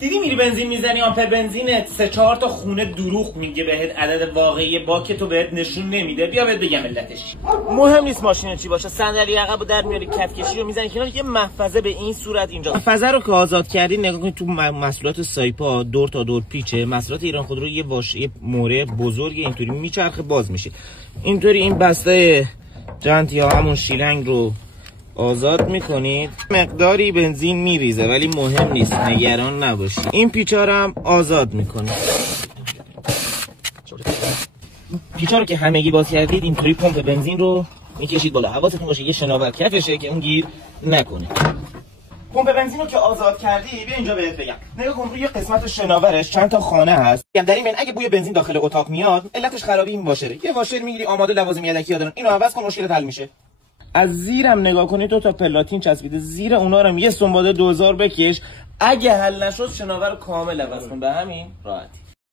دیدی میری بنزین میزنی آمپر بنزینت 3-4 تا خونه دروغ میگه بهت، عدد واقعی باک تو بهت نشون نمیده. بیا بهت بگم علتش. مهم نیست ماشین چی باشه، صندلی عقبو در میاری، کفکشی رو میزنی کنار، یه محفظه به این صورت اینجا. محفظه رو که آزاد کردی نگاه کن تو محصولات سایپا دور تا دور پیچه، محصولات ایران خودرو یه موره بزرگ اینطوری میچرخه باز میشه. اینطوری این بسته جنت یا همون شیلنگ رو آزاد میکنید، مقداری بنزین میریزه ولی مهم نیست، نگران نباشید. این پیچا رو هم آزاد میکنید. پیچا رو که همگی باز کردید اینطوری پمپ بنزین رو میکشید بالا. حواستون باشه یه شناور کفشه که اون گیر نکنه. پمپ بنزین رو که آزاد کردی بیا اینجا بهت بگم. نگاه کن روی قسمت شناورش چند تا خانه هست. در این بین اگه بوی بنزین داخل اتاق میاد علتش خرابی این واشره. یه واشر میگیری آماده لوازم یدکی دارن، اینو عوض کن مشکلت حل میشه. از زیرم نگاه کنید 2 تا پلاتین چسبیده، زیر اونا رو هم یه سنباده 2000 بکش. اگه حل نشد شناور رو کامل عوض کن، به همین راحتی.